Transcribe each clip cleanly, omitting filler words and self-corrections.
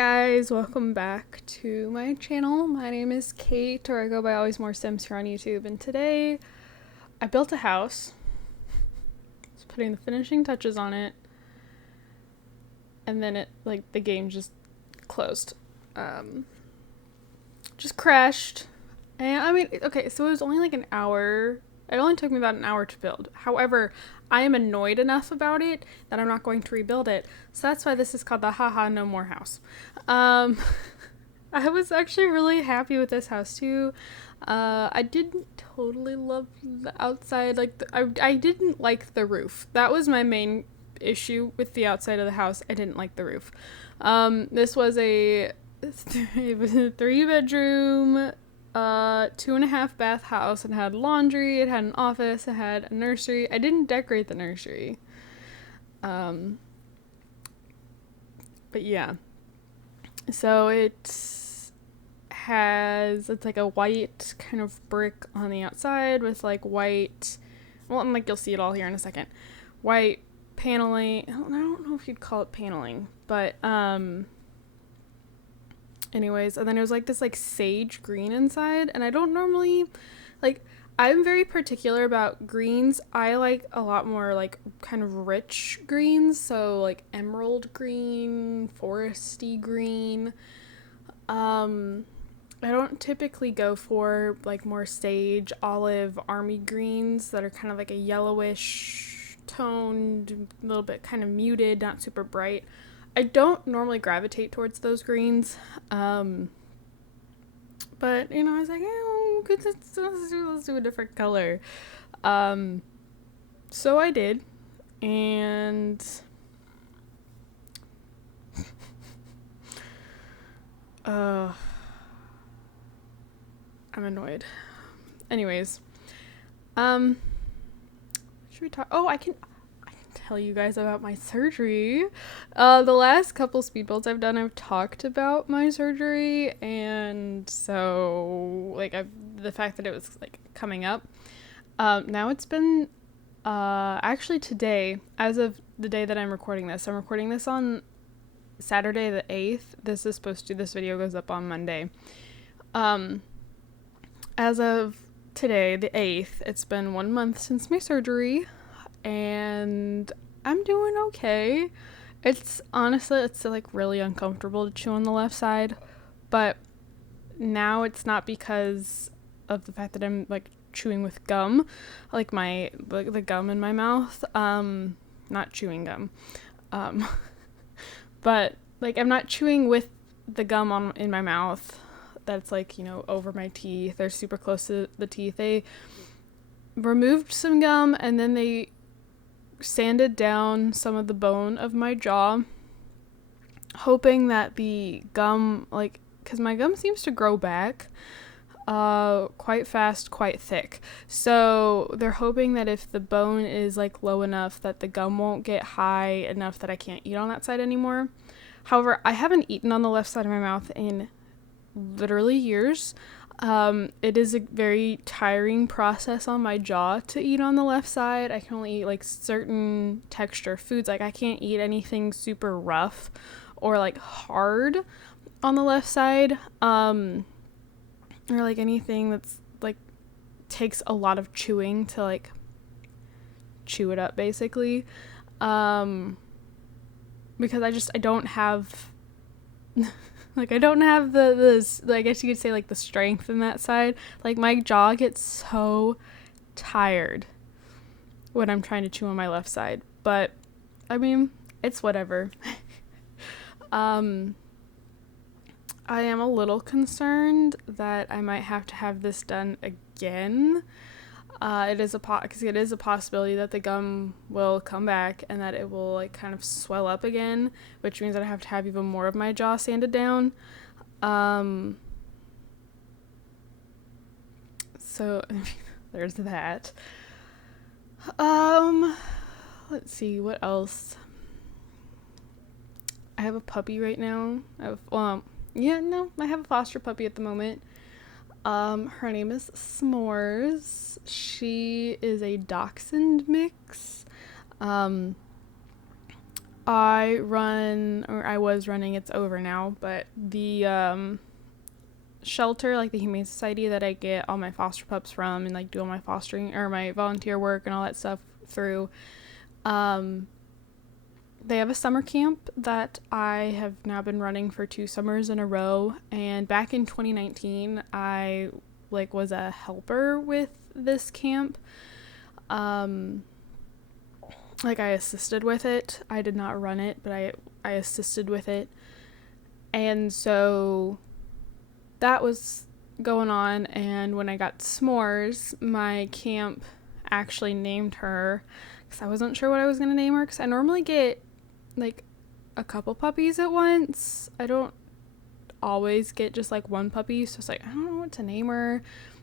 guys, welcome back to my channel. My name is Kate, or I go by AlwaysMoreSims here on YouTube, and today I built a house. Just putting the finishing touches on it, and then the game just closed. Just crashed. And I mean, okay, so it was only like an hour. It only took me about an hour to build. However, I am annoyed enough about it that I'm not going to rebuild it. So that's why this is called the Haha No More House. I was actually really happy with this house too. I didn't totally love the outside. I didn't like the roof. That was my main issue with the outside of the house. I didn't like the roof. This was it was a 3-bedroom, 2.5 bath house. It had laundry, it had an office, it had a nursery. I didn't decorate the nursery. But yeah. So it's like a white kind of brick on the outside with like white, well, and like you'll see it all here in a second. White paneling. I don't know if you'd call it paneling, but anyways, and then it was like this like sage green inside, and I don't normally I'm very particular about greens. I like a lot more like kind of rich greens, so like emerald green, foresty green. I don't typically go for like more sage, olive, army greens that are kind of like a yellowish toned, a little bit kind of muted, not super bright. I don't normally gravitate towards those greens, but you know, I was like, let's do a different color. So I did, and I'm annoyed. Anyways, should we talk? Oh, I can tell you guys about my surgery. The last couple speed builds I've done, I've talked about my surgery, and so the fact that it was like coming up. Now it's been actually today, as of the day that I'm recording this. I'm recording this on Saturday the 8th. This video goes up on Monday. As of today, the 8th, it's been 1 month since my surgery, and I'm doing okay. It's like really uncomfortable to chew on the left side, but now it's not because of the fact that I'm like chewing with gum, like the gum in my mouth, not chewing gum, but like I'm not chewing with the gum in my mouth that's like, you know, over my teeth. They're super close to the teeth. They removed some gum, and then they sanded down some of the bone of my jaw, hoping that the gum, because my gum seems to grow back quite fast, quite thick. So they're hoping that if the bone is like low enough that the gum won't get high enough that I can't eat on that side anymore. However, I haven't eaten on the left side of my mouth in literally years. It is a very tiring process on my jaw to eat on the left side. I can only eat like certain texture foods. Like I can't eat anything super rough or like hard on the left side. Or like anything that's like takes a lot of chewing to like chew it up basically. Because I don't have I don't have the I guess you could say like the strength in that side. Like my jaw gets so tired when I'm trying to chew on my left side. But I mean, it's whatever. I am a little concerned that I might have to have this done again. It is a possibility that the gum will come back and that it will like kind of swell up again, which means that I have to have even more of my jaw sanded down. So there's that. Let's see what else. I have a puppy right now. I have a foster puppy at the moment. Her name is S'mores. She is a dachshund mix. I was running, it's over now, but the shelter, like the Humane Society that I get all my foster pups from and like do all my fostering or my volunteer work and all that stuff through, they have a summer camp that I have now been running for 2 summers in a row. And back in 2019, I like was a helper with this camp. Like I assisted with it. I did not run it, but I assisted with it. And so that was going on. And when I got S'mores, my camp actually named her because I wasn't sure what I was going to name her, because I normally get like a couple puppies at once. I don't always get just like one puppy, so it's like I don't know what to name her.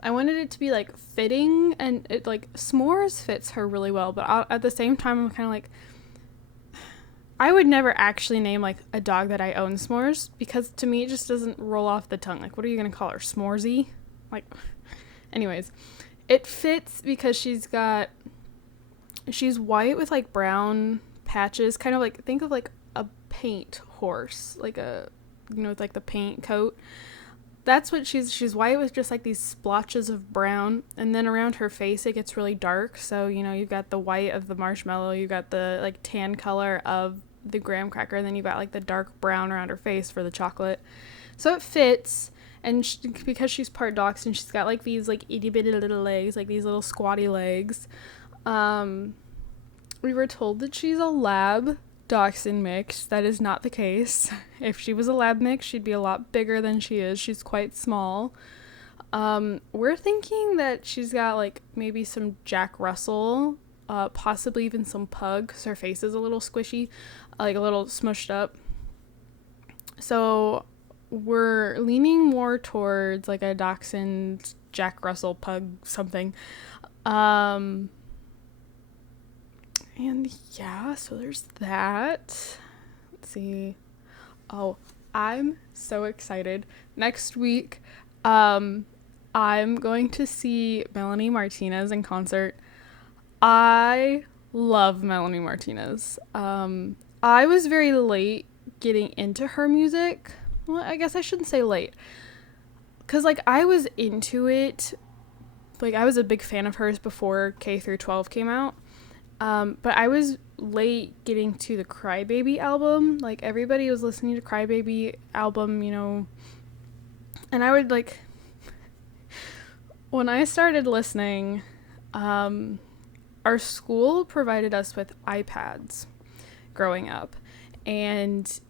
I wanted it to be like fitting, and it like S'mores fits her really well, but at the same time I'm kind of like, I would never actually name like a dog that I own S'mores, because to me it just doesn't roll off the tongue. Like, what are you gonna call her, S'moresy? Like, anyways, it fits because she's white with like brown patches, kind of like, think of like a paint horse, like a, you know, with like the paint coat. That's what she's white with just like these splotches of brown, and then around her face it gets really dark. So, you know, you've got the white of the marshmallow, you've got the like tan color of the graham cracker, and then you've got like the dark brown around her face for the chocolate. So it fits. And because she's part dachshund, she's got like these like itty bitty little legs, like these little squatty legs. We were told that she's a lab dachshund mix. That is not the case. If she was a lab mix, she'd be a lot bigger than she is. She's quite small. We're thinking that she's got like maybe some Jack Russell, possibly even some pug, because her face is a little squishy, like a little smushed up. So we're leaning more towards like a dachshund, Jack Russell, pug, something. And yeah, so there's that. Let's see. Oh, I'm so excited. Next week, I'm going to see Melanie Martinez in concert. I love Melanie Martinez. I was very late getting into her music. Well, I guess I shouldn't say late, because like I was into it. Like I was a big fan of hers before K through 12 came out. But I was late getting to the Crybaby album. Like, everybody was listening to Crybaby album, you know, and I would, like, when I started listening, our school provided us with iPads growing up, and,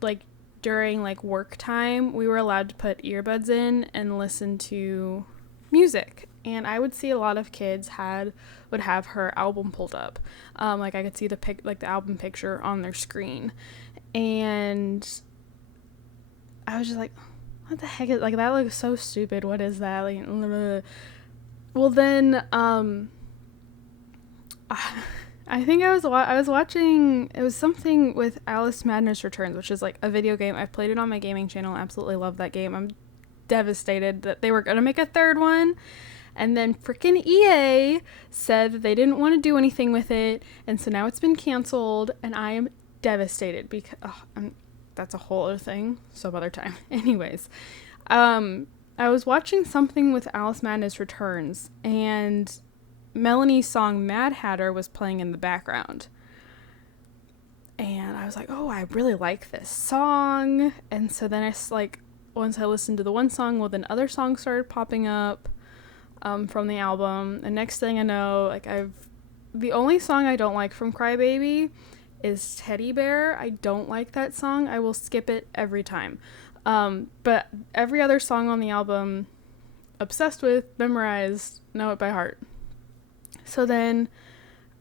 like, during, like, work time, we were allowed to put earbuds in and listen to music. And I would see a lot of kids would have her album pulled up. Like I could see the album picture on their screen. And I was just like, what the heck is, like, that looks so stupid. What is that? Like, well then, I think I was watching, it was something with Alice Madness Returns, which is like a video game. I've played it on my gaming channel. I absolutely love that game. I'm devastated that they were going to make a third one. And then freaking EA said that they didn't want to do anything with it. And so now it's been canceled. And I am devastated because that's a whole other thing. Some other time. Anyways, I was watching something with Alice Madness Returns. And Melanie's song Mad Hatter was playing in the background. And I was like, oh, I really like this song. And so then once I listened to the one song, well, then other songs started popping up. From the album, and next thing I know, like the only song I don't like from Crybaby is Teddy Bear. I don't like that song. I will skip it every time. But every other song on the album, obsessed with, memorized, know it by heart. So then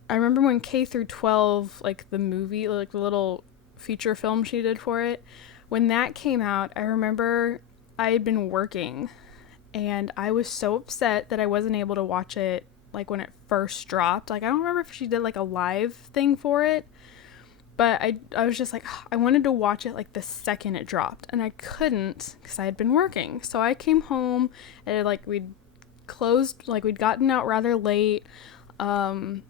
I remember when K through 12, like the movie, like the little feature film she did for it, when that came out, I remember I had been working. And I was so upset that I wasn't able to watch it, like, when it first dropped. Like, I don't remember if she did, like, a live thing for it. But I was just like, I wanted to watch it, like, the second it dropped. And I couldn't because I had been working. So I came home and, like, we'd gotten out rather late. And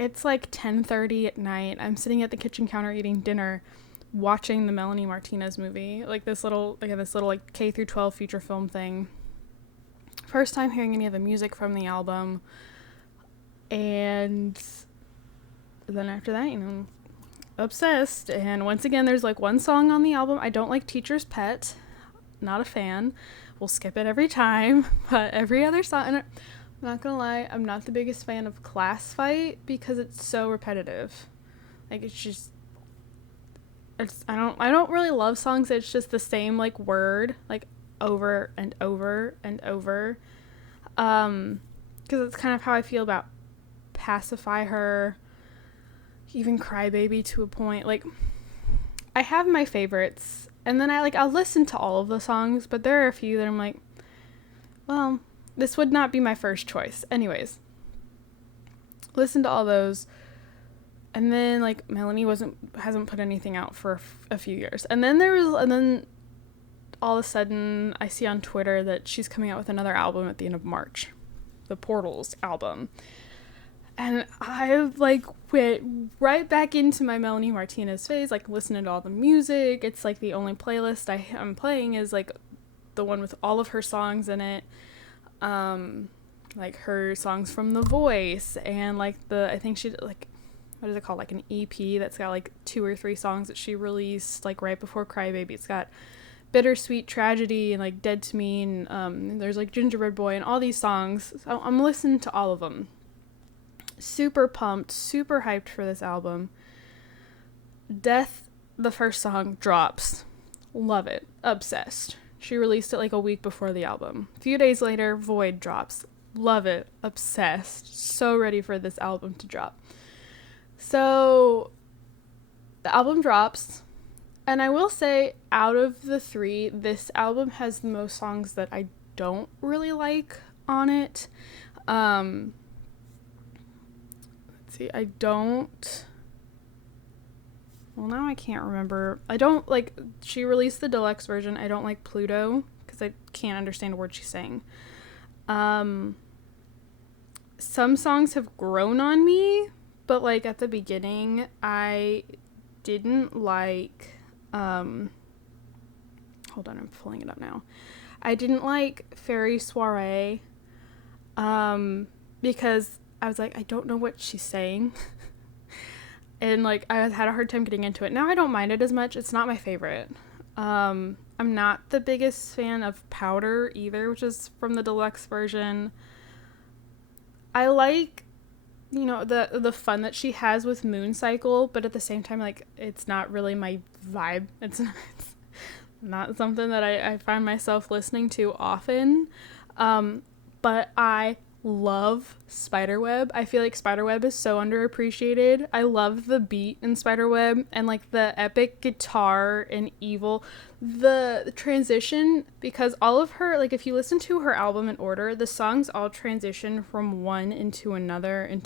It's like 10:30 at night. I'm sitting at the kitchen counter eating dinner, watching the Melanie Martinez movie, like this little like K through 12 feature film thing. First time hearing any of the music from the album. And then after that, obsessed. And once again, there's like one song on the album. I don't like Teacher's Pet. Not a fan. We'll skip it every time. But every other song, and I'm not gonna lie, I'm not the biggest fan of Class Fight because it's so repetitive. Like, I don't really love songs that's just the same like word like over and over and over. Because it's kind of how I feel about Pacify Her, even Crybaby to a point. Like, I have my favorites, and then I'll listen to all of the songs, but there are a few that I'm like, well, this would not be my first choice. Anyways, listen to all those, and then like Melanie hasn't put anything out for a few years, and then all of a sudden I see on Twitter that she's coming out with another album at the end of March, the Portals album. And I like went right back into my Melanie Martinez phase, like listening to all the music. It's like the only playlist I'm playing is like the one with all of her songs in it. Like her songs from The Voice, and like I think she did like, what is it called? Like an EP that's got like 2 or 3 songs that she released like right before Crybaby. It's got Bittersweet Tragedy and like Dead to Me, and there's like Gingerbread Boy and all these songs. So I'm listening to all of them. Super pumped, super hyped for this album. Death, the first song, drops. Love it. Obsessed. She released it like a week before the album. A few days later, Void drops. Love it. Obsessed. So ready for this album to drop. So, the album drops. And I will say, out of the 3, this album has the most songs that I don't really like on it. I don't, well, now I can't remember. I don't like, she released the deluxe version. I don't like Pluto because I can't understand a word she's saying. Some songs have grown on me, but like at the beginning I didn't like, hold on, I'm pulling it up now. I didn't like Fairy Soiree, because I was like, I don't know what she's saying. And like, I had a hard time getting into it. Now I don't mind it as much. It's not my favorite. I'm not the biggest fan of Powder either, which is from the deluxe version. I like, the fun that she has with Moon Cycle, but at the same time, like, it's not really my vibe. It's not something that I find myself listening to often. But I love Spiderweb. I feel like Spiderweb is so underappreciated. I love the beat in Spiderweb and like the epic guitar in Evil. The transition, because all of her, like if you listen to her album in order, the songs all transition from one into another. And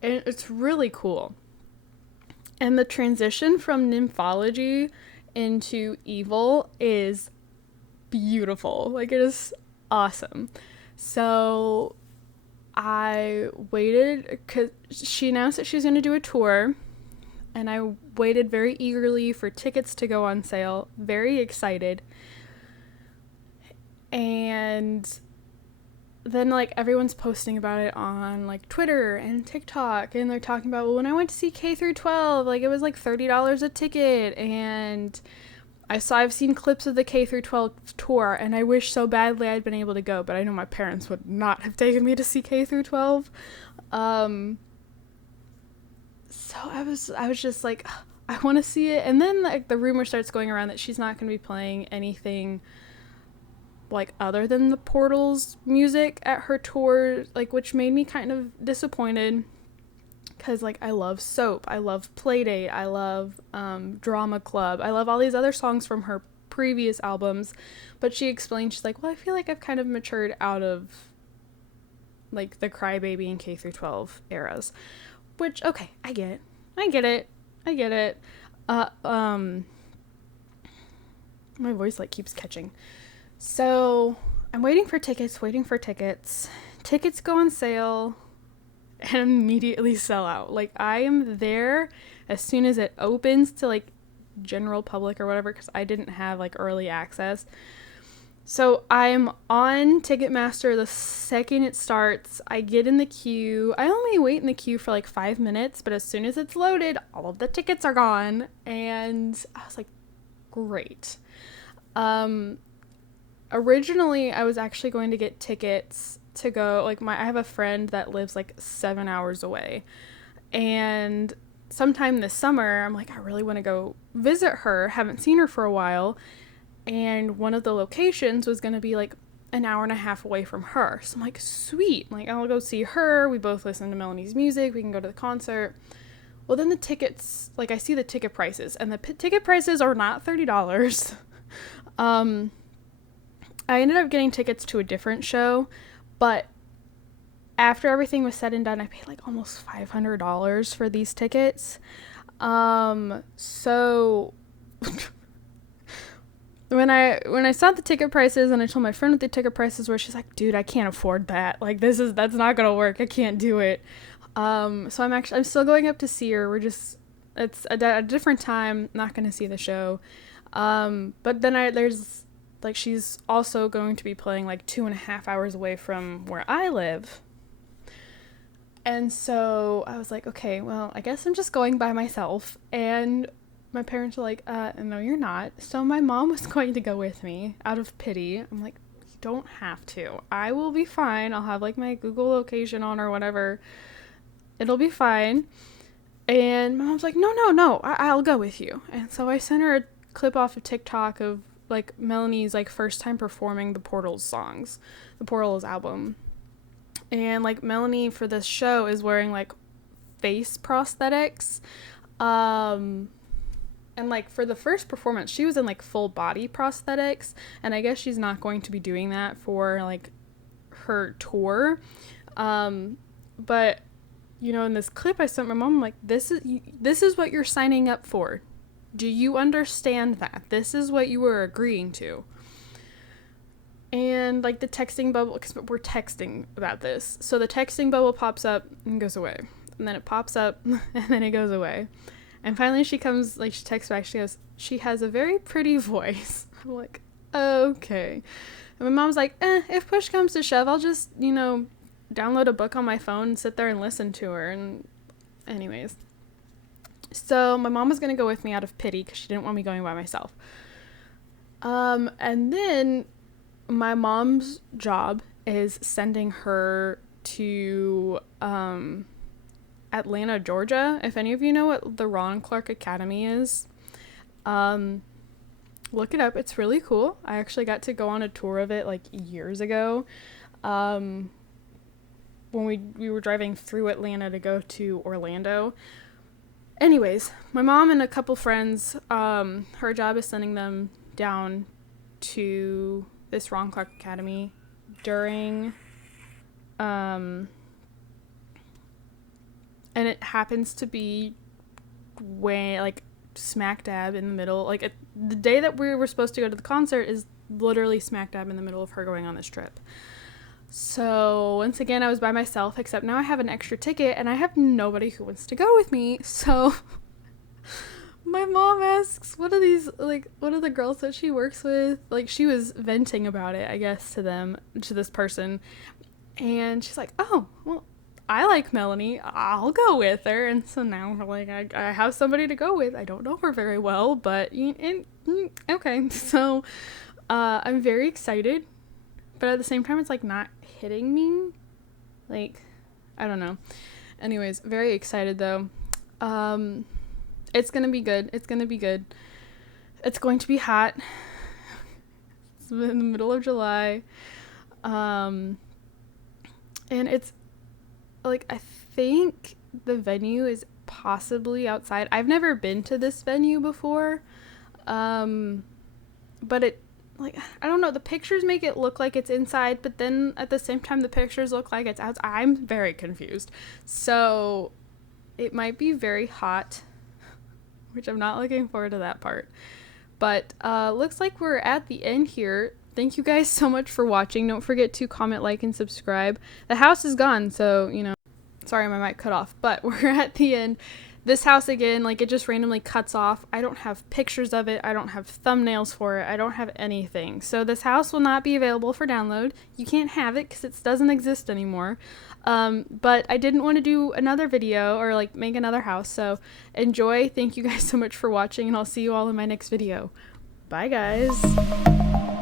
it's really cool. And the transition from Nymphology into Evil is beautiful. Like, it is awesome. So I waited because she announced that she was going to do a tour, and I waited very eagerly for tickets to go on sale, very excited. And then like everyone's posting about it on like Twitter and TikTok, and they're talking about, well, when I went to see K through 12, like it was like $30 a ticket, and I've seen clips of the K through 12 tour, and I wish so badly I'd been able to go, but I know my parents would not have taken me to see K through 12. So I was just like, I want to see it. And then like the rumor starts going around that she's not going to be playing anything like other than the Portals music at her tour, like, which made me kind of disappointed. Because, like, I love Soap, I love Playdate, I love Drama Club, I love all these other songs from her previous albums. But she explained, she's like, well, I feel like I've kind of matured out of, like, the Crybaby and K through 12 eras. Which, okay, I get it. My voice, like, keeps catching. So, I'm waiting for tickets. Tickets go on sale and immediately sell out. Like, I am there as soon as it opens to like general public or whatever, because I didn't have like early access. So I'm on Ticketmaster the second it starts. I get in the queue. I only wait in the queue for like 5 minutes, but as soon as it's loaded, all of the tickets are gone. And I was like, great. Originally, I was actually going to get tickets to go, like, I have a friend that lives like 7 hours away. And sometime this summer, I'm like, I really want to go visit her. Haven't seen her for a while. And one of the locations was going to be like an hour and a half away from her. So I'm like, sweet. Like, I'll go see her. We both listen to Melanie's music. We can go to the concert. Well, then the tickets, like, I see the ticket prices, and the ticket prices are not $30. I ended up getting tickets to a different show, but after everything was said and done, I paid like almost $500 for these tickets. So when I saw the ticket prices and I told my friend what the ticket prices were, she's like, dude, I can't afford that. Like, that's not gonna work. I can't do it. So I'm still going up to see her. It's a different time. Not gonna see the show. But then there's like, she's also going to be playing like 2.5 hours away from where I live. And so I was like, okay, well, I guess I'm just going by myself. And my parents were like, no, you're not. So my mom was going to go with me out of pity. I'm like, you don't have to. I will be fine. I'll have like my Google location on or whatever. It'll be fine. And my mom's like, no, I'll go with you. And so I sent her a clip off of TikTok of like Melanie's like first time performing the Portals songs, the Portals album. And like Melanie for this show is wearing like face prosthetics. And like for the first performance, she was in like full body prosthetics, and I guess she's not going to be doing that for like her tour. But you know, in this clip I sent my mom, I'm like, this is what you're signing up for. Do you understand that? This is what you were agreeing to. And like the texting bubble, because we're texting about this. So the texting bubble pops up and goes away. And then it pops up and then it goes away. And finally she comes, like, she texts back, she goes, she has a very pretty voice. I'm like, okay. And my mom's like, if push comes to shove, I'll just, you know, download a book on my phone and sit there and listen to her. And anyways. So my mom was going to go with me out of pity because she didn't want me going by myself. And then my mom's job is sending her to Atlanta, Georgia. If any of you know what the Ron Clark Academy is, look it up. It's really cool. I actually got to go on a tour of it like years ago, when we were driving through Atlanta to go to Orlando. Anyways, my mom and a couple friends, her job is sending them down to this Ron Clark Academy during, and it happens to be way, like, smack dab in the middle. Like, the day that we were supposed to go to the concert is literally smack dab in the middle of her going on this trip. So once again, I was by myself, except now I have an extra ticket and I have nobody who wants to go with me. So my mom asks, what are the girls that she works with? Like, she was venting about it, I guess, to this person. And she's like, oh, well, I like Melanie. I'll go with her. And so now we're like, I have somebody to go with. I don't know her very well, but okay. So I'm very excited. But at the same time, it's like not hitting me. Like, I don't know. Anyways, very excited though. It's going to be good. It's going to be good. It's going to be hot. It's in the middle of July. And it's like, I think the venue is possibly outside. I've never been to this venue before. But it, like, I don't know, the pictures make it look like it's inside, but then at the same time the pictures look like it's outside. I'm very confused. So it might be very hot, which I'm not looking forward to that part. But looks like we're at the end here. Thank you guys so much for watching. Don't forget to comment, like, and subscribe. The house is gone, so, you know. Sorry, my mic cut off, but we're at the end. This house again, like it just randomly cuts off. I don't have pictures of it. I don't have thumbnails for it. I don't have anything. So this house will not be available for download. You can't have it because it doesn't exist anymore. But I didn't want to do another video or like make another house. So enjoy. Thank you guys so much for watching, and I'll see you all in my next video. Bye guys.